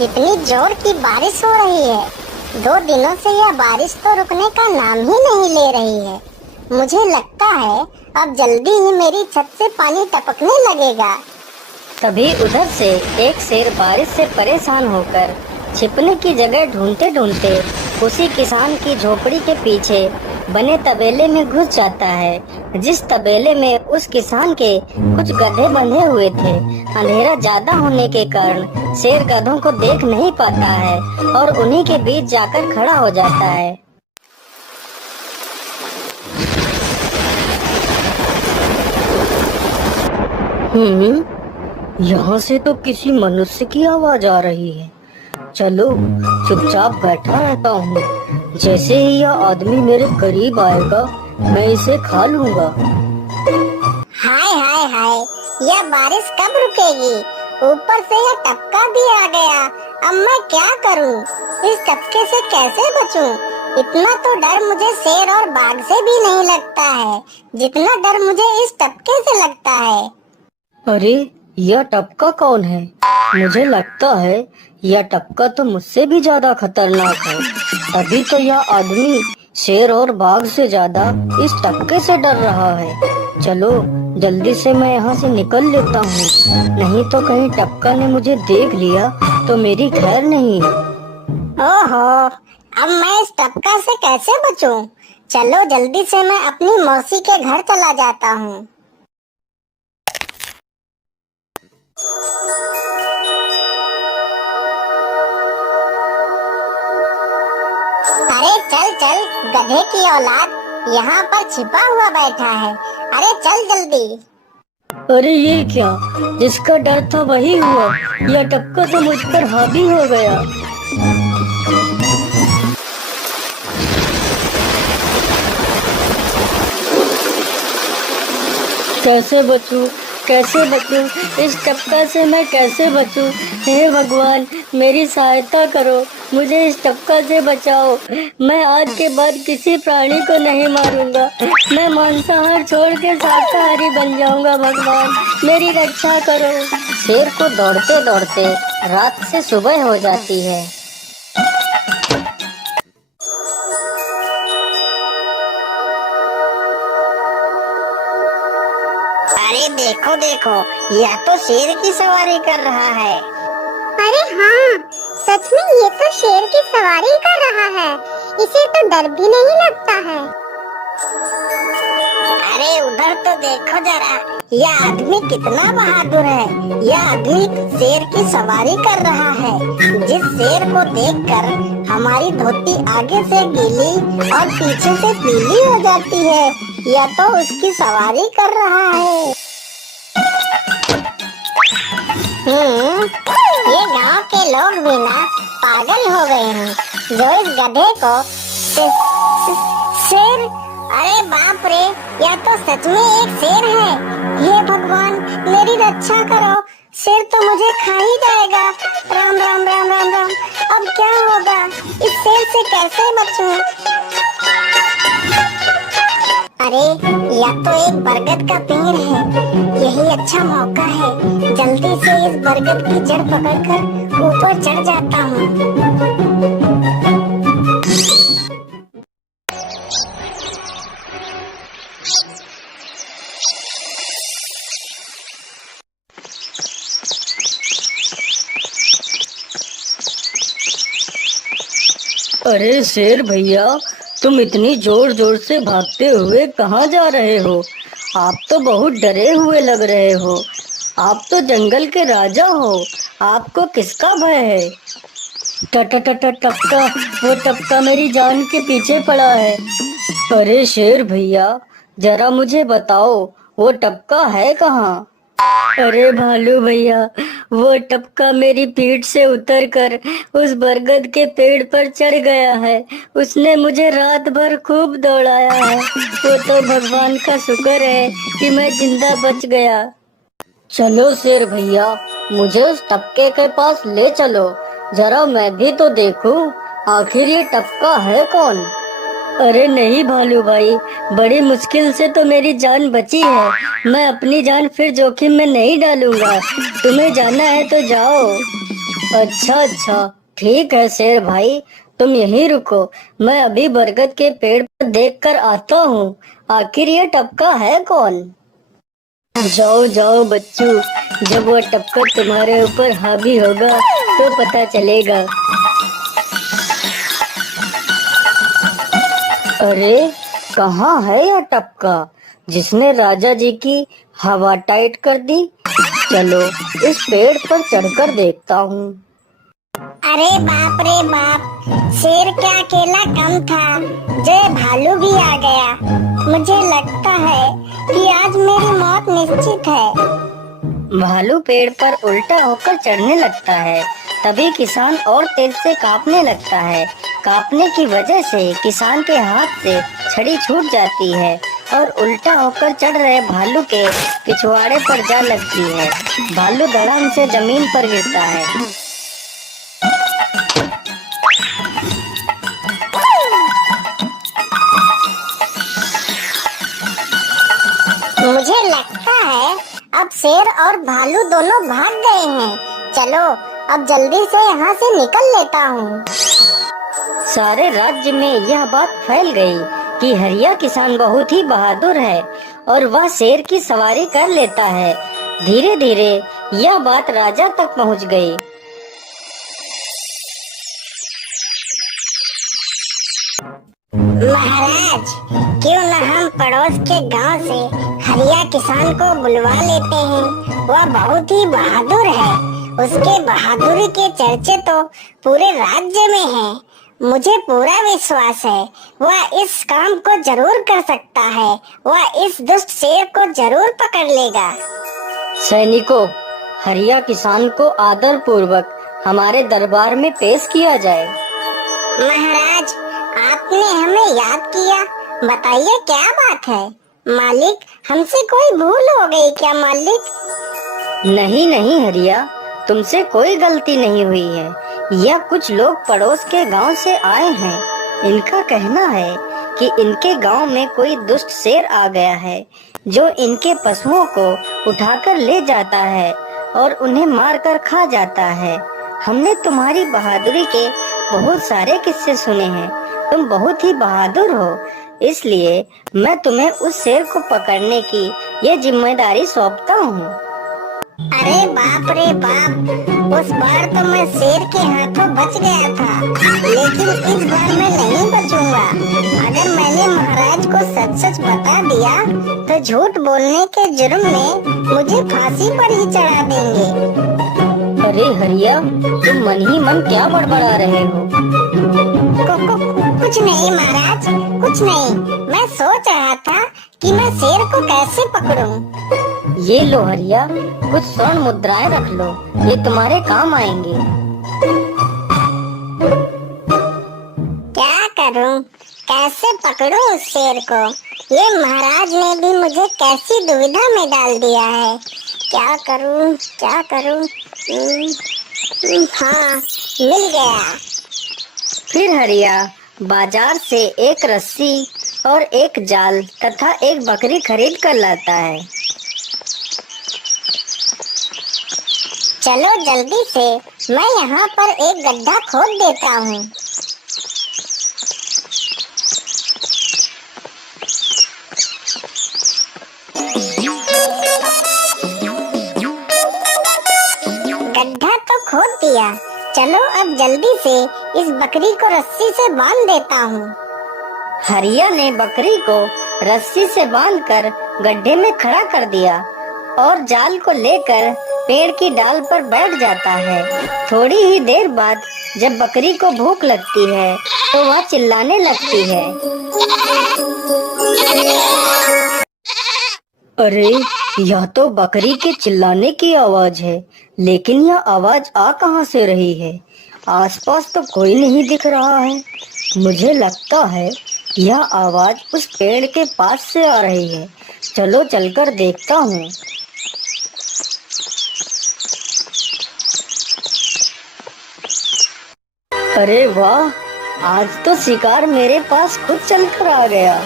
कितनी जोर की बारिश हो रही है। 2 दिनों से यह बारिश तो रुकने का नाम ही नहीं ले रही है। मुझे लगता है अब जल्दी ही मेरी छत से पानी टपकने लगेगा। तभी उधर से एक शेर बारिश से परेशान होकर छिपने की जगह ढूंढते ढूंढते उसी किसान की झोपड़ी के पीछे बने तबेले में घुस जाता है, जिस तबेले में उस किसान के कुछ गधे बंधे हुए थे। अंधेरा ज्यादा होने के कारण शेर गधों को देख नहीं पाता है और उन्हीं के बीच जाकर खड़ा हो जाता है। यहाँ से तो किसी मनुष्य की आवाज आ रही है। चलो चुपचाप बैठा रहता हूँ, जैसे ही यह आदमी मेरे करीब आएगा मैं इसे खा लूँगा। हाय हाय हाय, यह बारिश कब रुकेगी? ऊपर से यह टपका भी आ गया। अब मैं क्या करूँ? इस टपके से कैसे बचूं? इतना तो डर मुझे शेर और बाघ से भी नहीं लगता है जितना डर मुझे इस टपके से लगता है। अरे यह टपका कौन है? मुझे लगता है यह टपका तो मुझसे भी ज्यादा खतरनाक है। तभी तो यह आदमी शेर और बाघ से ज्यादा इस टपके से डर रहा है। चलो जल्दी से मैं यहाँ से निकल लेता हूँ, नहीं तो कहीं टपका ने मुझे देख लिया तो मेरी खैर नहीं। ओहो, अब मैं इस टपका से कैसे बचूं? चलो जल्दी से मैं अपनी मौसी के घर चला जाता हूँ। अरे चल चल गधे की औलाद, यहाँ पर छिपा हुआ बैठा है। अरे चल जल्दी। अरे ये क्या, जिसका डर था वही हुआ। यह टपका तो मुझ पर हावी हो गया। कैसे बचूं? कैसे बचूं? इस टपका से मैं कैसे बचूं? हे भगवान मेरी सहायता करो, मुझे इस टपका से बचाओ। मैं आज के बाद किसी प्राणी को नहीं मारूंगा। मैं मांसाहार छोड़ के शाकाहारी बन जाऊंगा। भगवान मेरी रक्षा करो। शेर को दौड़ते दौड़ते रात से सुबह हो जाती है। अरे देखो देखो, यह तो शेर की सवारी कर रहा है। अरे हाँ, सच में ये तो शेर की सवारी कर रहा है। इसे तो डर भी नहीं लगता है। अरे उधर तो देखो जरा, यह आदमी कितना बहादुर है। यह आदमी शेर की सवारी कर रहा है। जिस शेर को देखकर हमारी धोती आगे से गीली और पीछे से पीली हो जाती है, यह तो उसकी सवारी कर रहा है। ये गांव के लोग भी ना पागल हो गए हैं जो इस गधे को शेर। अरे बाप रे, यह तो सच में एक शेर है। हे भगवान मेरी रक्षा करो, शेर तो मुझे खा ही जाएगा। राम राम राम राम राम, अब क्या होगा? इस शेर से कैसे बचूं? अरे यह तो एक बरगद का पेड़ है। यही अच्छा मौका है, जल्दी से इस बरगद की जड़ पकड़कर ऊपर चढ़ जाता हूँ। अरे शेर भैया, तुम इतनी जोर जोर से भागते हुए कहाँ जा रहे हो? आप तो बहुत डरे हुए लग रहे हो। आप तो जंगल के राजा हो, आपको किसका भय है? टपका, वो टपका मेरी जान के पीछे पड़ा है। अरे शेर भैया, जरा मुझे बताओ वो टपका है कहाँ? अरे भालू भैया, वो टपका मेरी पीठ से उतरकर उस बरगद के पेड़ पर चढ़ गया है। उसने मुझे रात भर खूब दौड़ाया है। वो तो भगवान का शुक्र है कि मैं जिंदा बच गया। चलो शेर भैया, मुझे उस टपके के पास ले चलो, जरा मैं भी तो देखूं आखिर ये टपका है कौन। अरे नहीं भालू भाई, बड़ी मुश्किल से तो मेरी जान बची है। मैं अपनी जान फिर जोखिम में नहीं डालूंगा। तुम्हें जाना है तो जाओ। अच्छा अच्छा, ठीक है शेर भाई, तुम यहीं रुको। मैं अभी बरगद के पेड़ पर देख कर आता हूँ। आखिर ये टपका है कौन? जाओ जाओ बच्चू, जब वो टपका तुम्हारे ऊपर हावी होगा तो पता चलेगा। अरे कहाँ है यह टपका जिसने राजा जी की हवा टाइट कर दी? चलो इस पेड़ पर चढ़कर देखता हूँ। अरे बाप रे बाप, शेर क्या अकेला कम था, जो ये भालू भी आ गया। मुझे लगता है कि आज मेरी मौत निश्चित है। भालू पेड़ पर उल्टा होकर चढ़ने लगता है। तभी किसान और तेज से कांपने लगता है। कांपने की वजह से किसान के हाथ से छड़ी छूट जाती है और उल्टा होकर चढ़ रहे भालू के पिछवाड़े पर जा लगती है। भालू धड़ाम से जमीन पर गिरता है। मुझे लगता है अब शेर और भालू दोनों भाग गए हैं। चलो अब जल्दी से यहाँ से निकल लेता हूँ। सारे राज्य में यह बात फैल गई कि हरिया किसान बहुत ही बहादुर है और वह शेर की सवारी कर लेता है। धीरे धीरे यह बात राजा तक पहुंच गई। महाराज, क्यों न हम पड़ोस के गांव से हरिया किसान को बुलवा लेते हैं। वह बहुत ही बहादुर है। उसके बहादुरी के चर्चे तो पूरे राज्य में हैं। मुझे पूरा विश्वास है वह इस काम को जरूर कर सकता है। वह इस दुष्ट शेर को जरूर पकड़ लेगा। सैनिकों, हरिया किसान को आदर पूर्वक हमारे दरबार में पेश किया जाए। महाराज, आपने हमें याद किया। बताइए क्या बात है। मालिक, हमसे कोई भूल हो गई क्या मालिक? नहीं नहीं हरिया, तुमसे कोई गलती नहीं हुई है। यह कुछ लोग पड़ोस के गांव से आए हैं। इनका कहना है कि इनके गांव में कोई दुष्ट शेर आ गया है जो इनके पशुओं को उठाकर ले जाता है और उन्हें मारकर खा जाता है। हमने तुम्हारी बहादुरी के बहुत सारे किस्से सुने हैं। तुम बहुत ही बहादुर हो, इसलिए मैं तुम्हें उस शेर को पकड़ने की ये जिम्मेदारी सौंपता हूँ। अरे बाप रे बाप, उस बार तो मैं शेर के हाथों बच गया था, लेकिन इस बार मैं नहीं बचूंगा। अगर मैंने महाराज को सच सच बता दिया तो झूठ बोलने के जुर्म में मुझे फांसी पर ही चढ़ा देंगे। अरे हरिया, तुम मन ही मन क्या बड़बड़ा रहे हो? कुछ नहीं महाराज, कुछ नहीं। मैं सोच रहा था कि मैं शेर को कैसे पकड़ूं। ये लो हरिया, कुछ स्वर्ण मुद्राएं रख लो, ये तुम्हारे काम आएंगे। क्या करूं, कैसे पकड़ूं उस शेर को? ये महाराज ने भी मुझे कैसी दुविधा में डाल दिया है। क्या करूं, क्या करूं? हाँ, मिल गया। फिर हरिया बाजार से एक रस्सी और एक जाल तथा एक बकरी खरीद कर लाता है। चलो जल्दी से, मैं यहाँ पर एक गड्ढा खोद देता हूँ। गड्ढा तो खोद दिया। चलो अब जल्दी से इस बकरी को रस्सी से बांध देता हूँ। हरिया ने बकरी को रस्सी से बांधकर गड्ढे में खड़ा कर दिया और जाल को लेकर पेड़ की डाल पर बैठ जाता है। थोड़ी ही देर बाद जब बकरी को भूख लगती है तो वह चिल्लाने लगती है। अरे, यह तो बकरी के चिल्लाने की आवाज है, लेकिन यह आवाज आ कहां से रही है? आसपास तो कोई नहीं दिख रहा है। मुझे लगता है यह आवाज उस पेड़ के पास से आ रही है। चलो चलकर देखता हूँ। अरे वाह, आज तो शिकार मेरे पास खुद चलकर आ गया।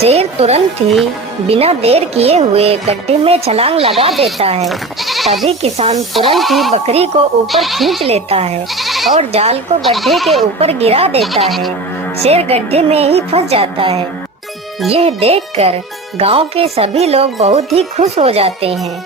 शेर तुरंत ही बिना देर किए हुए गड्ढे में छलांग लगा देता है। तभी किसान तुरंत ही बकरी को ऊपर खींच लेता है और जाल को गड्ढे के ऊपर गिरा देता है। शेर गड्ढे में ही फंस जाता है। यह देखकर गांव के सभी लोग बहुत ही खुश हो जाते हैं।